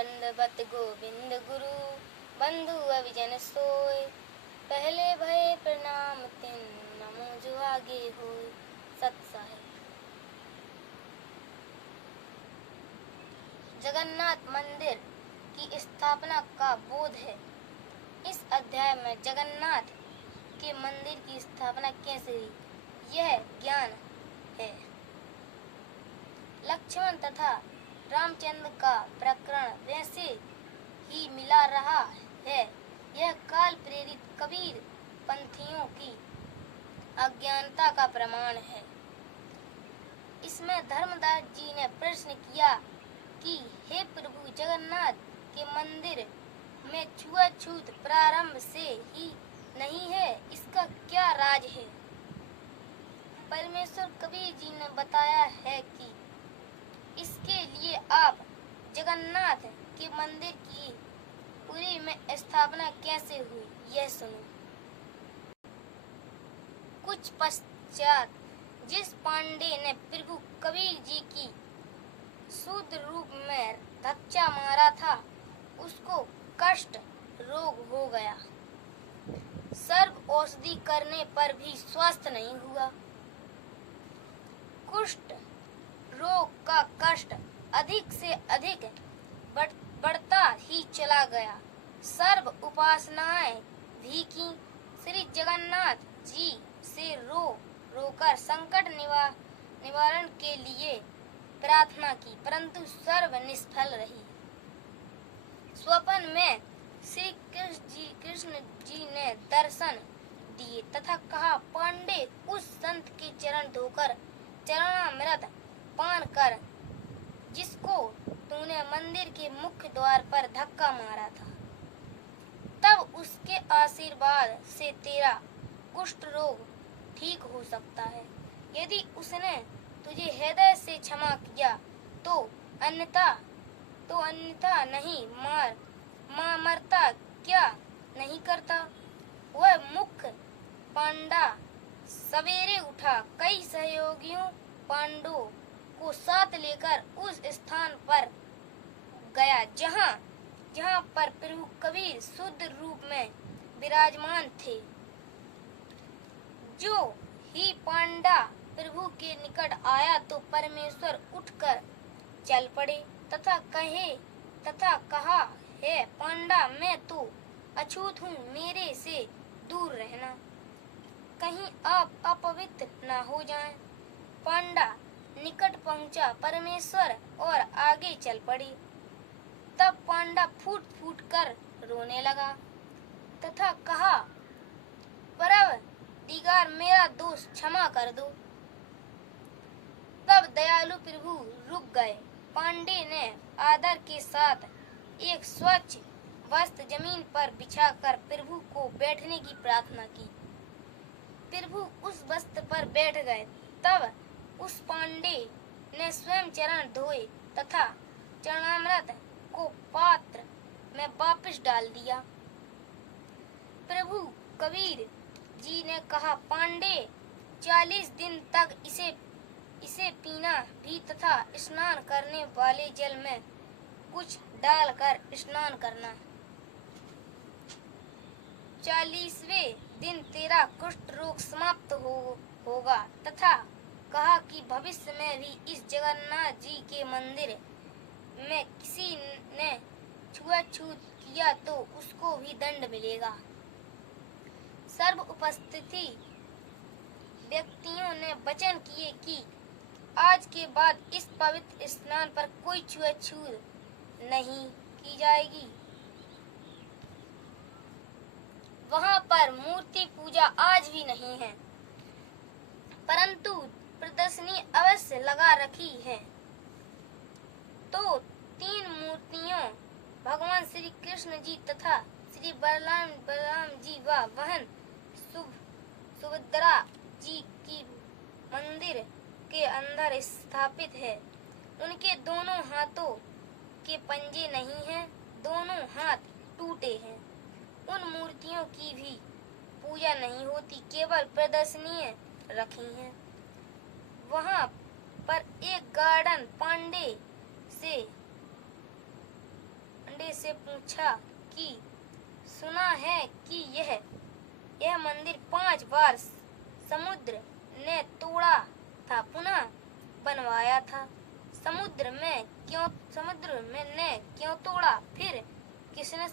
दंडवत गोविंद गुरु बंधु अविजन सोय। पहले भय प्रणाम तिन नमो जो आगे होय। सत्साहिब। जगन्नाथ मंदिर की स्थापना का बोध है। इस अध्याय में जगन्नाथ के मंदिर की स्थापना कैसे हुई यह ज्ञान है। लक्ष्मण तथा रामचंद्र का प्रकरण वैसे ही मिला रहा है। यह काल प्रेरित कबीर पंथियों की अज्ञानता का प्रमाण है। इसमें धर्मदास जी ने प्रश्न किया कि हे प्रभु, जगन्नाथ के मंदिर में छुआछूत प्रारंभ से ही नहीं है, इसका क्या राज है। परमेश्वर कबीर जी ने बताया है कि इसके लिए आप जगन्नाथ के मंदिर की पुरी में स्थापना कैसे हुई यह सुनो। कुछ पश्चात जिस पांडे ने प्रभु कबीर जी की शुद्ध रूप में धक्का मारा था उसको कष्ट रोग हो गया। सर्व औषधि करने पर भी स्वस्थ नहीं हुआ। कुष्ठ रोग का कष्ट अधिक से अधिक बढ़ता ही चला गया। सर्व उपासनाएं भी की। श्री जगन्नाथ जी से रोकर संकट निवारण के लिए प्रार्थना की, परंतु सर्व निष्फल रही। स्वप्न में श्री कृष्ण जी ने दर्शन दिए तथा कहा, पांडे, उस संत के चरण धोकर चरणामृत पान कर जिसको तूने मंदिर के मुख्य द्वार पर धक्का मारा था। तब उसके आशीर्वाद से तेरा कुष्ठ रोग ठीक हो सकता है। यदि उसने तुझे हृदय से क्षमा किया तो अन्यथा नहीं मरता क्या नहीं करता। वह मुख्य पांडा सवेरे उठा, कई सहयोगियों पांडवों को साथ लेकर उस स्थान पर गया जहाँ पर प्रभु कबीर शुद्ध रूप में विराजमान थे। जो ही पांडा प्रभु के निकट आया तो परमेश्वर उठकर चल पड़े तथा कहा, हे पांडा, मैं तो अछूत हूँ, मेरे से दूर रहना, कहीं आप अपवित्र न हो जाएं। पांडा निकट पहुंचा परमेश्वर और आगे चल पड़ी। तब पांडा फूट फूट कर रोने लगा तथा कहा, परवरदिगार, मेरा दोष क्षमा कर दो। तब दयालु प्रभु रुक गए। पांडे ने आदर के साथ एक स्वच्छ वस्त्र जमीन पर बिछाकर प्रभु को बैठने की प्रार्थना की। प्रभु उस वस्त्र पर बैठ गए। तब उस पांडे ने स्वयं चरण धोए तथा चरणामृत को पात्र में वापस डाल दिया। प्रभु कबीर जी ने कहा, पांडे, 40 दिन तक इसे पीना भी तथा स्नान करने वाले जल में कुछ डालकर स्नान करना। 40वें दिन तेरा कुष्ठ रोग समाप्त होगा तथा कहा कि भविष्य में भी इस जगन्नाथ जी के मंदिर में किसी ने छुआछूत किया तो उसको भी दंड मिलेगा। सर्व उपस्थिति व्यक्तियों ने वचन किए कि आज के बाद इस पवित्र स्नान पर कोई छुआछूत नहीं की जाएगी। वहाँ पर मूर्ति पूजा आज भी नहीं है, परंतु प्रदर्शनी अवश्य लगा रखी है। तो 3 मूर्तियों भगवान श्री कृष्ण जी तथा श्री बलराम जी व बहन सुभद्रा जी की मंदिर के अंदर स्थापित है। उनके दोनों हाथों के पंजे नहीं हैं, दोनों हाथ टूटे हैं। उन मूर्तियों की भी पूजा नहीं होती, केवल प्रदर्शनी रखी हैं। वहाँ पर एक गार्डन पांडे से पांडे से पूछा कि सुना है कि यह मंदिर 5 बार समुद्र ने तोड़ा था, पुनः बनवाया था। समुद्र ने क्यों तोड़ा? फिर किसने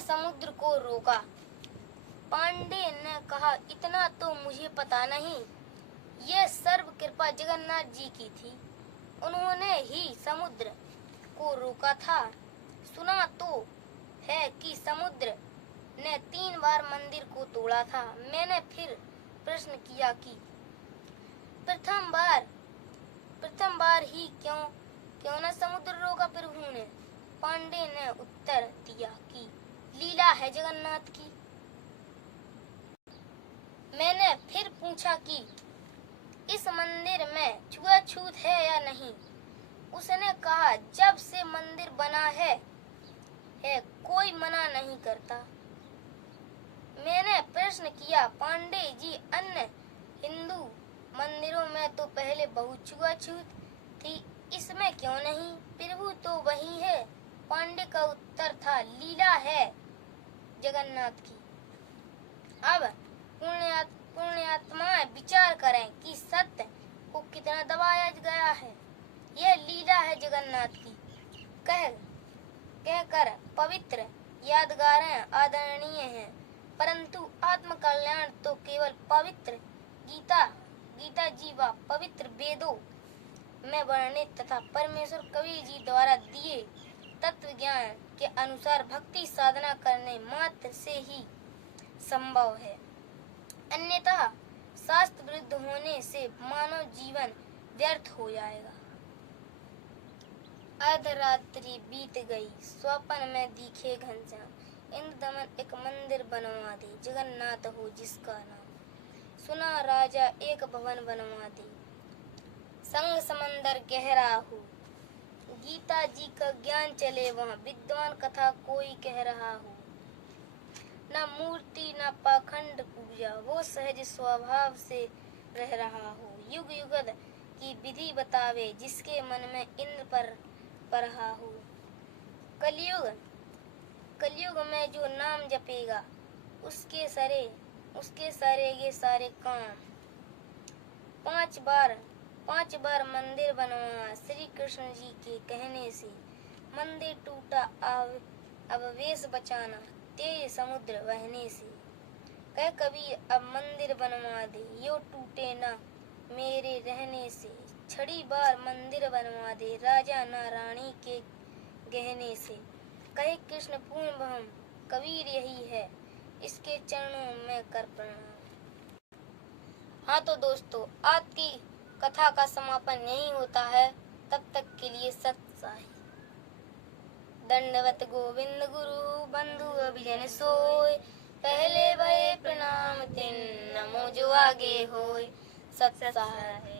समुद्र को रोका? पांडे ने कहा, इतना तो मुझे पता नहीं। यह सर्व कृपा जगन्नाथ जी की थी, उन्होंने ही समुद्र को रोका था। सुना तो है कि समुद्र ने 3 बार मंदिर को तोड़ा था। मैंने फिर प्रश्न किया कि प्रथम बार ही क्यों न समुद्र रोका प्रभु ने? पांडे ने उत्तर दिया कि लीला है जगन्नाथ की। मैंने फिर पूछा कि इस मंदिर में छुआछूत है या नहीं? उसने कहा, जब से मंदिर बना है कोई मना नहीं करता। मैंने प्रश्न किया, पांडे जी, अन्य हिंदू मंदिरों में तो पहले बहुत छुआछूत थी, इसमें क्यों नहीं? प्रभु तो वही है। पांडे का उत्तर था, लीला है जगन्नाथ की। अब पुण्यात्माएं विचार करें कि सत्य को कितना दबाया गया है। यह लीला है जगन्नाथ की कहकर पवित्र यादगारें आदरणीय हैं, परंतु आत्म कल्याण तो केवल पवित्र गीता जी व पवित्र वेदों में वर्णित तथा परमेश्वर कबीर जी द्वारा दिए तत्व ज्ञान के अनुसार भक्ति साधना करने मात्र से ही संभव है। अन्यथा शास्त्र विरुद्ध होने से मानव जीवन व्यर्थ हो जाएगा। अर्धरात्रि बीत गई, स्वप्न में दिखे घनश्याम। इंद्रदमन एक मंदिर बनवा दे, जगन्नाथ हो जिसका नाम। सुना राजा एक भवन बनवा दे, संग समंदर गहरा हो। गीता जी का ज्ञान चले वहाँ, विद्वान कथा कोई कह रहा हो। न मूर्ति न पाखंड पूजा, वो सहज स्वभाव से रह रहा हो। युग युगद की विधि बतावे, जिसके मन में इंद्र पर रहा हो। कलयुग में जो नाम जपेगा, उसके सरे ये सारे काम। 5 बार मंदिर बनवा, श्री कृष्ण जी के कहने से। मंदिर टूटा अब वेश बचाना, तेज समुद्र बहने से। कह कबीर, अब मंदिर बनवा दे, यो टूटे ना मेरे रहने से। 6 बार मंदिर बनवा दे, राजा ना रानी के गहने से। कहे कृष्ण पूर्ण ब्रह्म, कबीर यही है, इसके चरणों में कर प्रणाम। हाँ तो दोस्तों, आज की कथा का समापन यही होता है। तब तक के लिए सत्साई। दंडवत गोविंद गुरु बंधु अभिजन सोय, पहले भये प्रणाम तिन, नमो जो आगे होय। सत्साई।